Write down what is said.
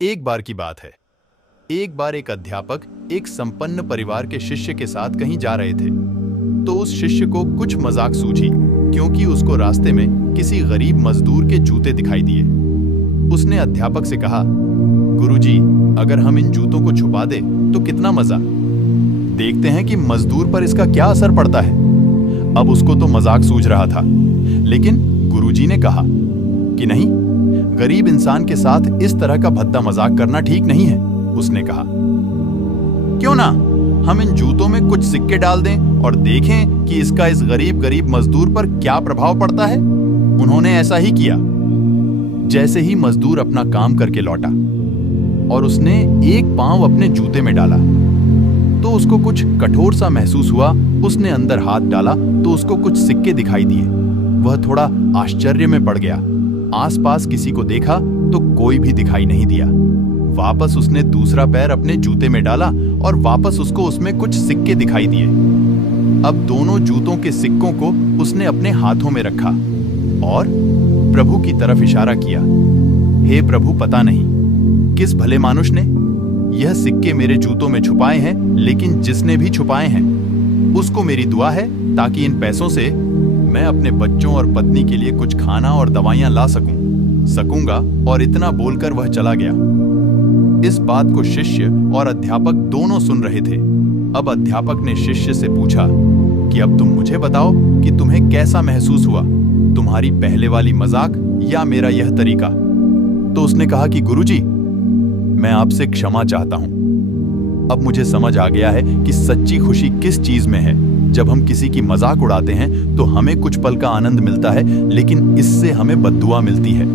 एक बार की बात है। एक बार एक अध्यापक एक संपन्न परिवार के शिष्य के साथ कहीं जा रहे थे। तो उस शिष्य को कुछ मजाक सूझी, क्योंकि उसको रास्ते में किसी गरीब मजदूर के जूते दिखाई दिए। उसने अध्यापक से कहा, गुरुजी, अगर हम इन जूतों को छुपा दें तो कितना मजा। देखते हैं कि मजदूर पर इसका क्या असर पड़ता है। अब उसको तो मजाक सूझ रहा था, लेकिन गुरुजी ने कहा कि नहीं, गरीब इंसान के साथ इस तरह का भद्दा मजाक करना ठीक नहीं है। उसने कहा, क्यों ना हम इन जूतों में कुछ सिक्के डाल दें और देखें कि इसका इस गरीब मजदूर पर क्या प्रभाव पड़ता है। उन्होंने ऐसा ही किया। जैसे ही मजदूर अपना काम करके लौटा और उसने एक पांव अपने जूते में डाला तो उसको कुछ कठोर सा महसूस हुआ। उसने अंदर हाथ डाला तो उसको कुछ सिक्के दिखाई दिए। वह थोड़ा आश्चर्य में पड़ गया। आसपास किसी को देखा तो कोई भी दिखाई नहीं दिया। वापस उसने दूसरा पैर अपने जूते में डाला और वापस उसको उसमें कुछ सिक्के दिखाई दिए। अब दोनों जूतों के सिक्कों को उसने अपने हाथों में रखा और प्रभु की तरफ इशारा किया। हे प्रभु, पता नहीं किस भले मानुष ने यह सिक्के मेरे जूतों में छुपाए हैं, लेकिन जिसने भी छुपाए हैं उसको मेरी दुआ है ताकि इन पैसों से मैं अपने बच्चों और पत्नी के लिए कुछ खाना और दवाइयां ला सकूंगा। और इतना बोलकर वह चला गया। इस बात को शिष्य और अध्यापक दोनों सुन रहे थे। अब अध्यापक ने शिष्य से पूछा कि अब तुम मुझे बताओ कि तुम्हें कैसा महसूस हुआ, तुम्हारी पहले वाली मजाक या मेरा यह तरीका। तो उसने कहा कि गुरुजी, मैं आपसे क्षमा चाहता हूं। अब मुझे समझ आ गया है कि सच्ची खुशी किस चीज में है। जब हम किसी की मजाक उड़ाते हैं तो हमें कुछ पल का आनंद मिलता है, लेकिन इससे हमें बद्दुआ मिलती है।